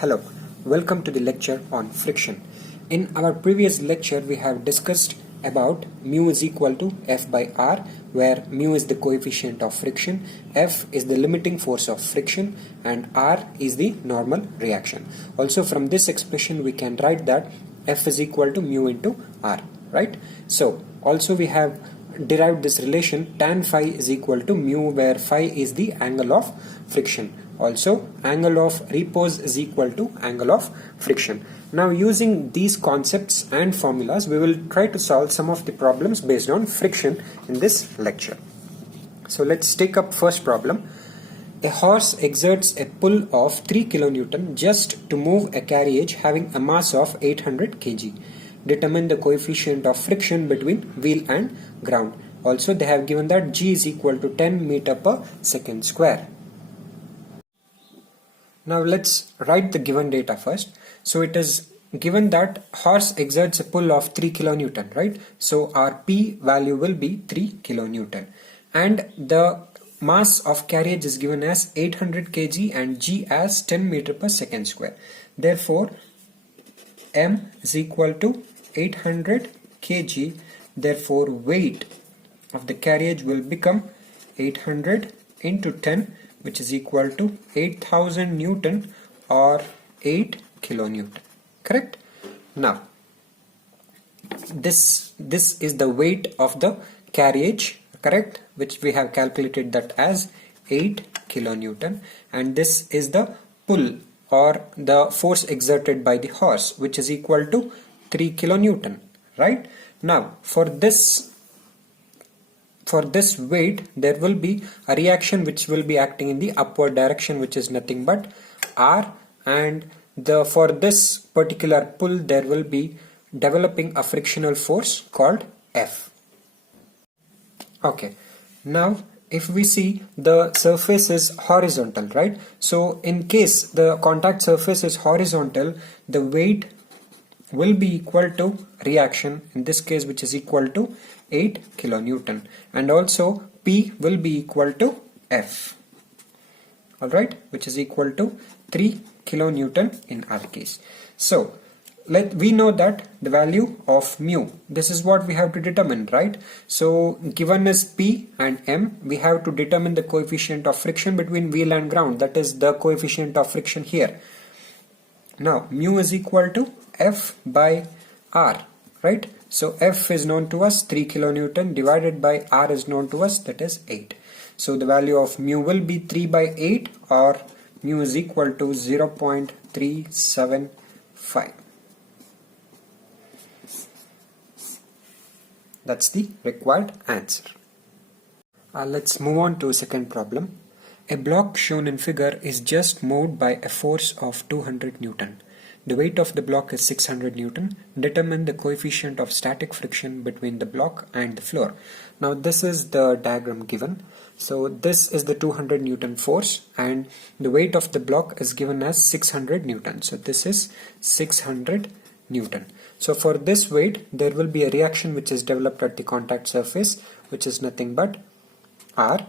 Hello, welcome to the lecture on friction. In our previous lecture, we have discussed about mu is equal to F by R, where mu is the coefficient of friction, F is the limiting force of friction, and R is the normal reaction. Also, from this expression, we can write that F is equal to mu into R, right? So, also we have derived this relation tan phi is equal to mu, where phi is the angle of friction. Also, angle of repose is equal to angle of friction. Now, using these concepts and formulas, we will try to solve some of the problems based on friction in this lecture. So, let's take up first problem. A horse exerts a pull of 3 kN just to move a carriage having a mass of 800 kg. Determine the coefficient of friction between wheel and ground. Also, they have given that G is equal to 10 meter per second square. Now let's write the given data first. So it is given that horse exerts a pull of 3 kN, right? So our P value will be 3 kN. And the mass of carriage is given as 800 kg and G as 10 meter per second square. Therefore, M is equal to 800 kg. Therefore, weight of the carriage will become 800 into 10, which is equal to 8000 Newton or 8 kilonewton. Correct? Now, this is the weight of the carriage, correct, which we have calculated that as 8 kilonewton, and this is the pull or the force exerted by the horse, which is equal to 3 kilonewton, right? Now, for this weight, there will be a reaction which will be acting in the upward direction, which is nothing but R, and for this particular pull, there will be developing a frictional force called F. Okay, now if we see the surface is horizontal, right? So in case the contact surface is horizontal, the weight will be equal to reaction, in this case, which is equal to 8 kilonewton, and also P will be equal to F, alright, which is equal to 3 kilonewton in our case. So we know that the value of mu, this is what we have to determine, right? So given is P and M, we have to determine the coefficient of friction between wheel and ground, that is the coefficient of friction here. Now mu is equal to F by R, right? So F is known to us 3 kilonewton divided by R is known to us, that is 8. So the value of mu will be 3 by 8, or mu is equal to 0.375. That's the required answer. Let's move on to second problem. A block shown in figure is just moved by a force of 200 Newton. The weight of the block is 600 Newton. Determine the coefficient of static friction between the block and the floor. Now this is the diagram given. So this is the 200 Newton force, and the weight of the block is given as 600 Newton. So this is 600 Newton. So for this weight, there will be a reaction which is developed at the contact surface, which is nothing but R.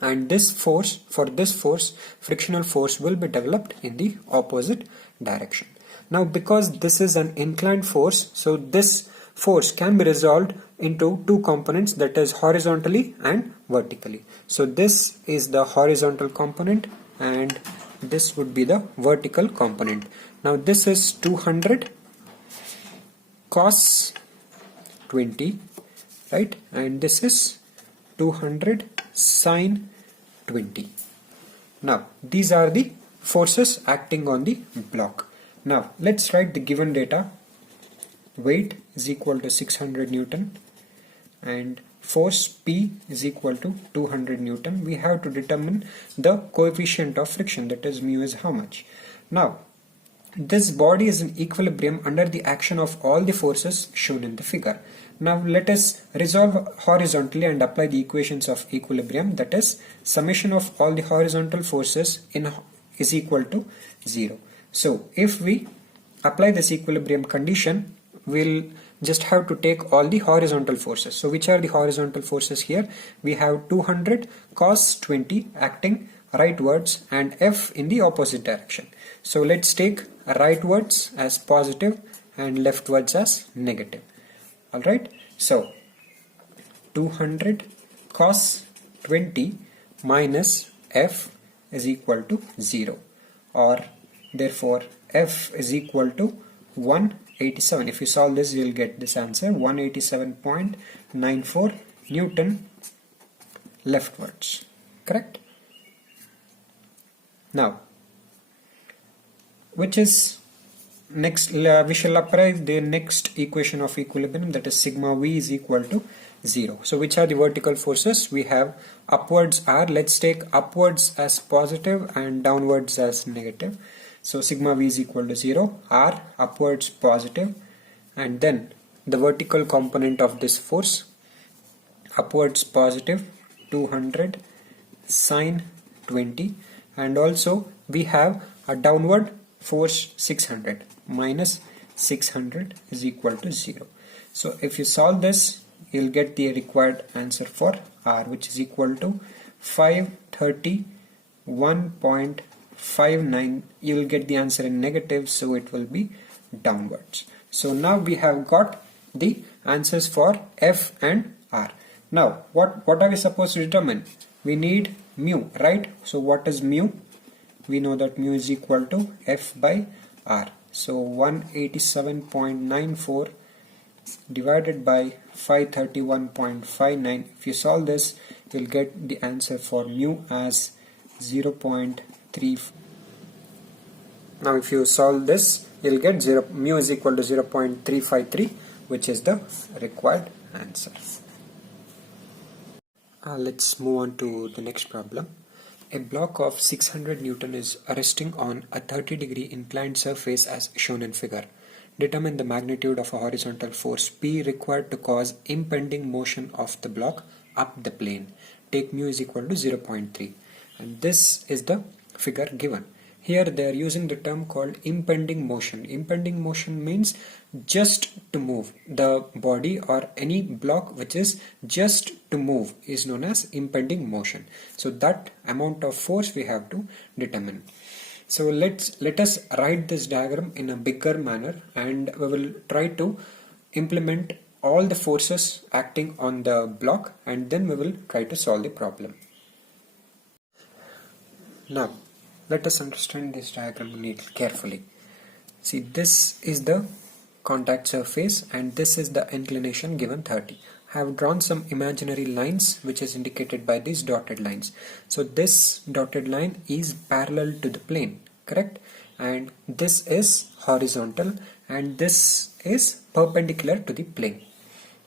And this force, for this force, frictional force will be developed in the opposite direction. Now because this is an inclined force, so this force can be resolved into two components, that is horizontally and vertically. So this is the horizontal component and this would be the vertical component. Now this is 200 cos 20, right, and this is 200 sin 20. Now these are the forces acting on the block. Now let's write the given data. Weight is equal to 600 Newton and force P is equal to 200 Newton. We have to determine the coefficient of friction, that is mu is how much. Now this body is in equilibrium under the action of all the forces shown in the figure. Now let us resolve horizontally and apply the equations of equilibrium, that is summation of all the horizontal forces is equal to 0. So if we apply this equilibrium condition, we'll just have to take all the horizontal forces. So which are the horizontal forces here? We have 200 cos 20 acting rightwards and F in the opposite direction. So let's take rightwards as positive and leftwards as negative. Alright, so 200 cos 20 minus F is equal to 0, or therefore F is equal to 187. If you solve this, you will get this answer, 187.94 Newton leftwards. Correct? Now, which is next, we shall apply the next equation of equilibrium, that is sigma V is equal to 0. So which are the vertical forces? We have upwards R. Let's take upwards as positive and downwards as negative. So sigma V is equal to 0, R upwards positive, and then the vertical component of this force, upwards positive 200 sine 20, and also we have a downward force 600 minus 600 is equal to 0. So if you solve this, you'll get the required answer for R, which is equal to 531.59. You will get the answer in negative, so it will be downwards. So now we have got the answers for F and R. Now what are we supposed to determine? We need mu, right? So what is mu? We know that mu is equal to F by R. So 187.94 divided by 531.59. If you solve this, you'll get the answer for mu as 0.3. Now if you solve this, you'll get mu is equal to 0.353, which is the required answer. Let's move on to the next problem. A block of 600 Newton is resting on a 30-degree inclined surface as shown in figure. Determine the magnitude of a horizontal force P required to cause impending motion of the block up the plane. Take mu is equal to 0.3. And this is the figure given. Here they are using the term called impending motion. Impending motion means just to move. The body or any block which is just to move is known as impending motion. So that amount of force we have to determine. So let us write this diagram in a bigger manner, and we will try to implement all the forces acting on the block, and then we will try to solve the problem. Now let us understand this diagram carefully. See, this is the contact surface and this is the inclination given 30. I have drawn some imaginary lines which is indicated by these dotted lines. So this dotted line is parallel to the plane, correct? And this is horizontal and this is perpendicular to the plane.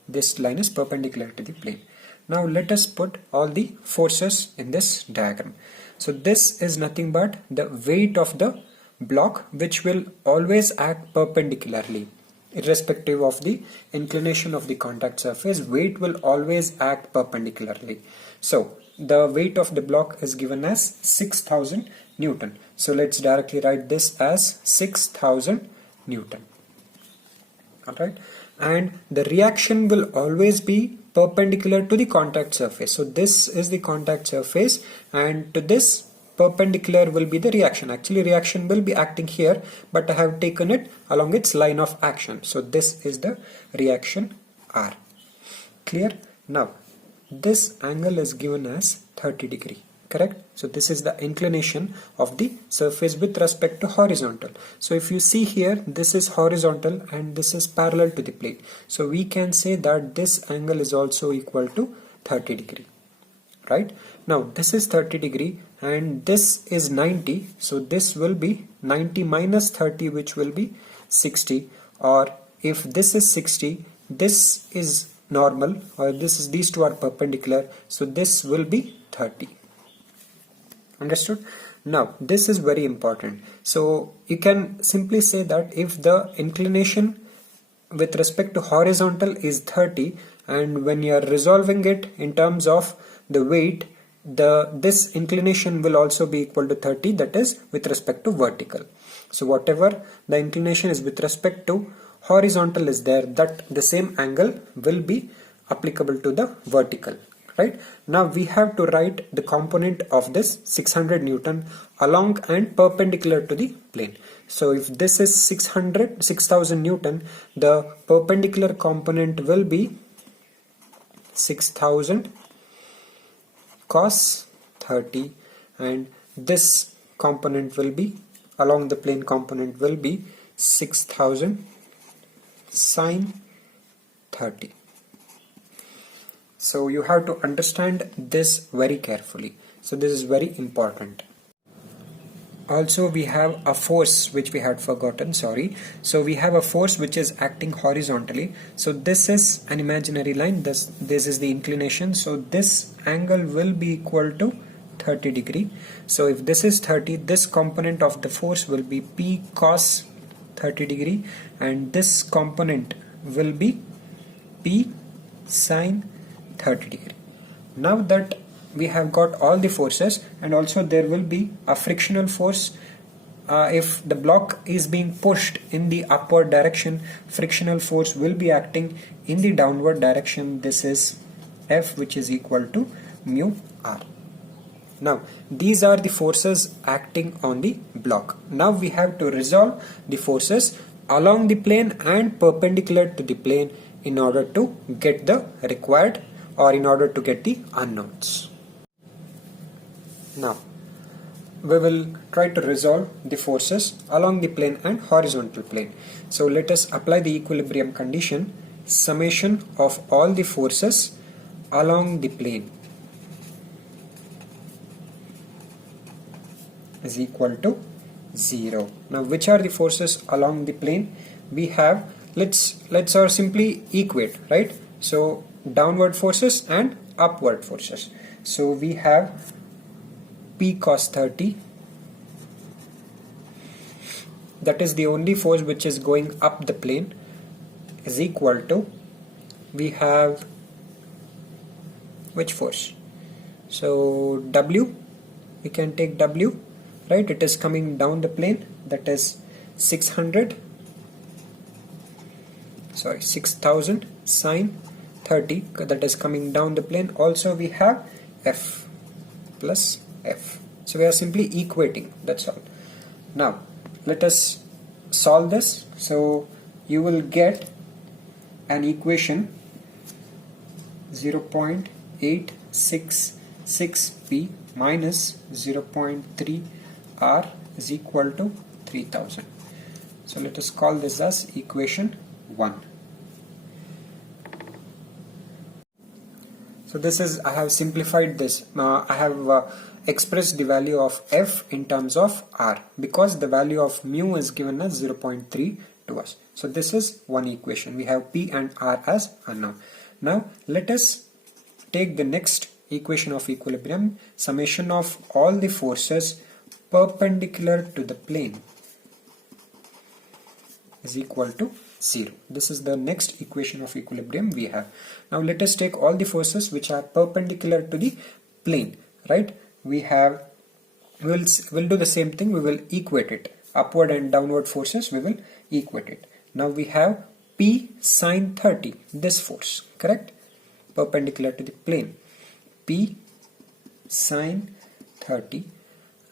This line is perpendicular to the plane. Now let us put all the forces in this diagram. So this is nothing but the weight of the block, which will always act perpendicularly. Irrespective of the inclination of the contact surface, weight will always act perpendicularly. So the weight of the block is given as 6000 Newton. So let's directly write this as 6000 Newton. Alright, and the reaction will always be perpendicular to the contact surface. So this is the contact surface and to this perpendicular will be the reaction. Actually reaction will be acting here, but I have taken it along its line of action. So this is the reaction R. Clear? Now this angle is given as 30 degree. Correct? So this is the inclination of the surface with respect to horizontal. So if you see here, this is horizontal and this is parallel to the plane. So we can say that this angle is also equal to 30 degree. Right? Now this is 30 degree and this is 90. So this will be 90 minus 30, which will be 60. Or if this is 60, this is normal, or these two are perpendicular. So this will be 30. Understood? Now this is very important. So you can simply say that if the inclination with respect to horizontal is 30, and when you are resolving it in terms of the weight, this inclination will also be equal to 30, that is with respect to vertical. So whatever the inclination is with respect to horizontal is there, that the same angle will be applicable to the vertical. right? Now we have to write the component of this 600 Newton along and perpendicular to the plane. So if this is 6000 Newton, the perpendicular component will be 6000 cos 30, and this component will be, along the plane component will be 6000 sin 30. So you have to understand this very carefully. So this is very important. Also we have a force which we had forgotten, sorry. So we have a force which is acting horizontally. So this is an imaginary line, this is the inclination. So this angle will be equal to 30 degree. So if this is 30, this component of the force will be P cos 30 degree, and this component will be P sin 30 degree. Now that we have got all the forces, and also there will be a frictional force. If the block is being pushed in the upward direction, frictional force will be acting in the downward direction. This is F, which is equal to mu R. Now these are the forces acting on the block. Now we have to resolve the forces along the plane and perpendicular to the plane in order to get the required, or in order to get the unknowns. Now we will try to resolve the forces along the plane and horizontal plane. So let us apply the equilibrium condition. Summation of all the forces along the plane is equal to 0. Now which are the forces along the plane? We have, let's simply equate, right? So downward forces and upward forces. So we have P cos 30, that is the only force which is going up the plane, is equal to, we have which force? So W, we can take W, right? It is coming down the plane, that is 6000 sin 30, that is coming down the plane. Also we have F plus F. So we are simply equating, that's all. Now let us solve this. So you will get an equation 0.866p minus 0.3 R is equal to 3000. So let us call this as equation 1. So this is, I have simplified this. I have expressed the value of F in terms of R, because the value of mu is given as 0.3 to us. So this is one equation. We have P and R as unknown. Now let us take the next equation of equilibrium. Summation of all the forces perpendicular to the plane is equal to 0. This is the next equation of equilibrium we have. Now let us take all the forces which are perpendicular to the plane, right? We have, we'll do the same thing, we will equate it. Upward and downward forces, we will equate it. Now we have P sin 30, this force, correct? Perpendicular to the plane. P sin 30,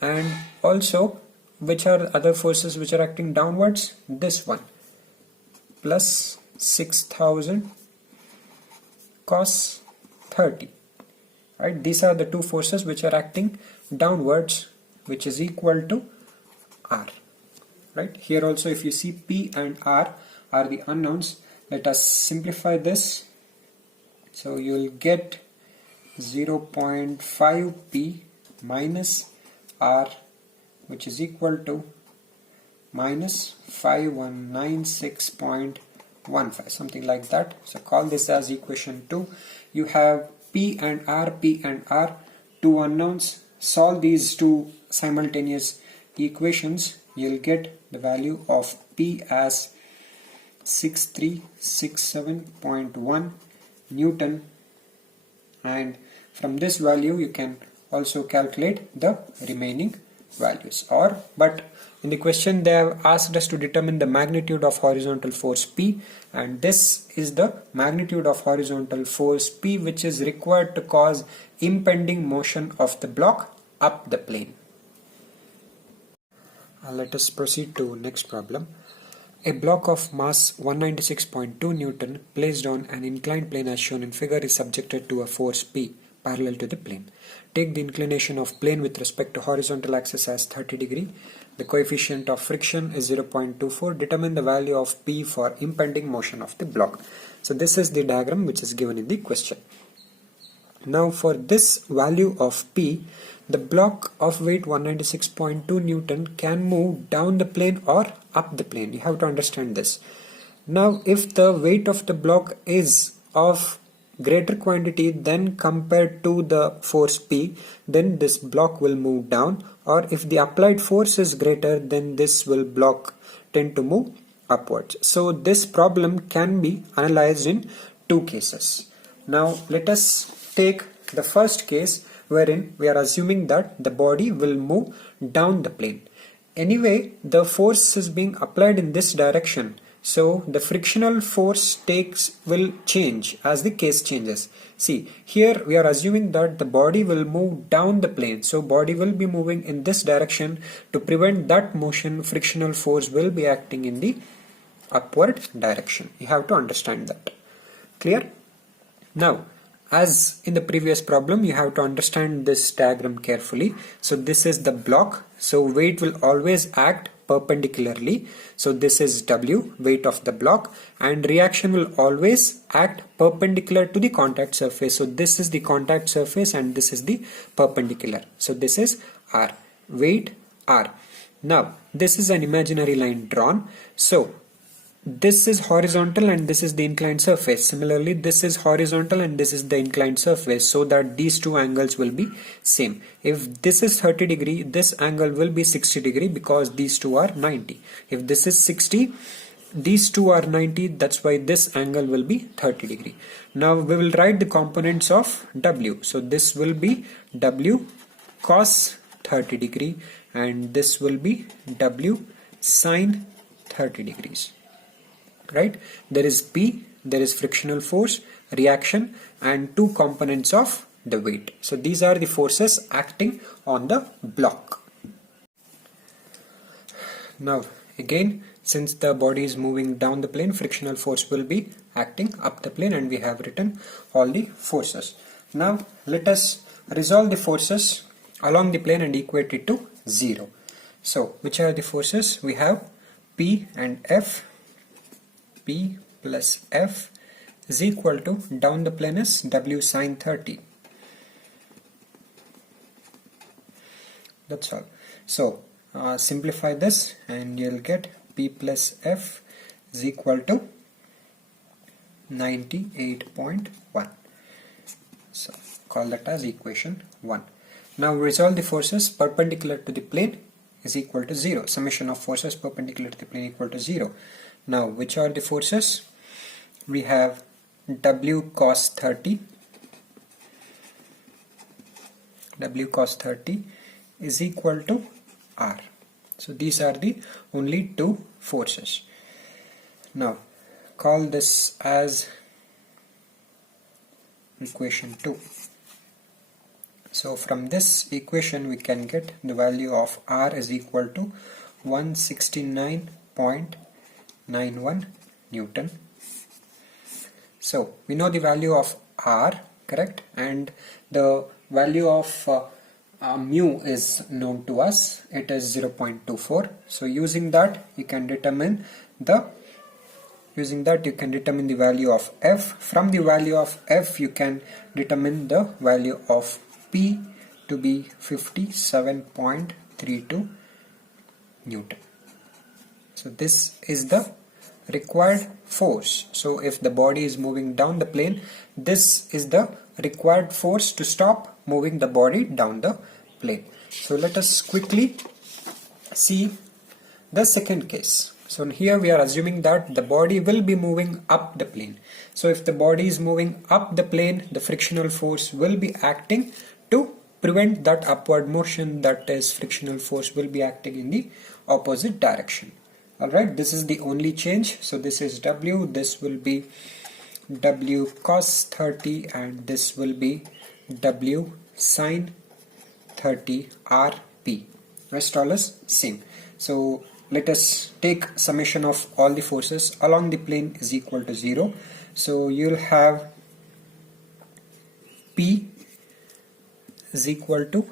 and also which are other forces which are acting downwards? This one, plus 6000 cos 30, right? These are the two forces which are acting downwards, which is equal to R, right? Here also if you see P and R are the unknowns. Let us simplify this. So you will get 0.5p minus R, which is equal to minus 5196.15, something like that. So call this as equation 2. You have P and R, two unknowns. Solve these two simultaneous equations. You'll get the value of P as 6367.1 Newton, and from this value you can also calculate the remaining values, but in the question they have asked us to determine the magnitude of horizontal force P, and this is the magnitude of horizontal force P which is required to cause impending motion of the block up the plane. Let us proceed to next problem. A block of mass 196.2 Newton placed on an inclined plane as shown in figure is subjected to a force P parallel to the plane. Take the inclination of plane with respect to horizontal axis as 30 degree. The coefficient of friction is 0.24. Determine the value of P for impending motion of the block. So this is the diagram which is given in the question. Now for this value of P, the block of weight 196.2 Newton can move down the plane or up the plane. You have to understand this. Now if the weight of the block is of greater quantity than compared to the force P, then this block will move down, or if the applied force is greater, then this will block tend to move upwards. So this problem can be analyzed in two cases. Now let us take the first case wherein we are assuming that the body will move down the plane. Anyway, the force is being applied in this direction, so the frictional force will change as the case changes. See, here we are assuming that the body will move down the plane, so body will be moving in this direction. To prevent that motion, frictional force will be acting in the upward direction. You have to understand that. Clear? Now, as in the previous problem, you have to understand this diagram carefully. So this is the block, so weight will always act perpendicularly. So this is W, weight of the block, and reaction will always act perpendicular to the contact surface. So this is the contact surface and this is the perpendicular. So this is R, weight R. Now this is an imaginary line drawn. So this is horizontal and this is the inclined surface. Similarly, this is horizontal and this is the inclined surface, so that these two angles will be same. If this is 30 degree, this angle will be 60 degree because these two are 90. If this is 60, these two are 90, that's why this angle will be 30 degree. Now we will write the components of W. So this will be W cos 30 degree and this will be W sin 30 degrees. Right, there is P, there is frictional force, reaction, and two components of the weight. So these are the forces acting on the block. Now again, since the body is moving down the plane, frictional force will be acting up the plane, and we have written all the forces. Now let us resolve the forces along the plane and equate it to 0. So which are the forces? We have P and F. P plus F is equal to, down the plane is W sin 30. That's all. So simplify this and you'll get P plus F is equal to 98.1. So call that as equation 1. Now resolve the forces perpendicular to the plane is equal to 0. Summation of forces perpendicular to the plane equal to 0. Now which are the forces? We have W cos 30. W cos 30 is equal to R. So these are the only two forces. Now call this as equation 2. So from this equation we can get the value of R is equal to 169.91 Newton. So we know the value of R, correct, and the value of mu is known to us. It is 0.24. So using that you can determine the value of F. From the value of F you can determine the value of P to be 57.32 Newton. So this is the required force. So if the body is moving down the plane, this is the required force to stop moving the body down the plane. So let us quickly see the second case. So here we are assuming that the body will be moving up the plane. So if the body is moving up the plane, the frictional force will be acting to prevent that upward motion, that is frictional force, will be acting in the opposite direction. Alright, this is the only change. So this is W, this will be W cos 30 and this will be W sin 30 RP. Rest all is same. So let us take summation of all the forces along the plane is equal to 0. So you'll have P is equal to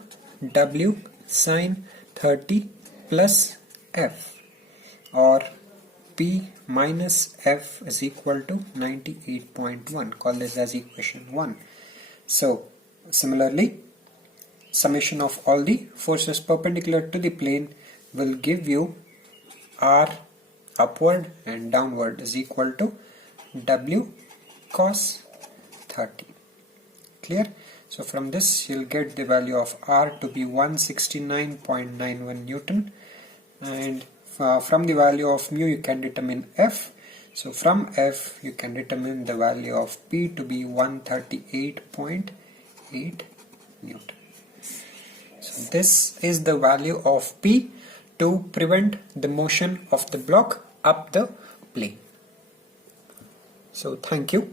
W sin 30 plus F, or P minus F is equal to 98.1. Call this as equation 1. So similarly, summation of all the forces perpendicular to the plane will give you R upward and downward is equal to W cos 30. Clear? So from this you'll get the value of R to be 169.91 Newton, and from the value of mu you can determine F. So from F you can determine the value of P to be 138.8 Newton. So this is the value of P to prevent the motion of the block up the plane. So thank you.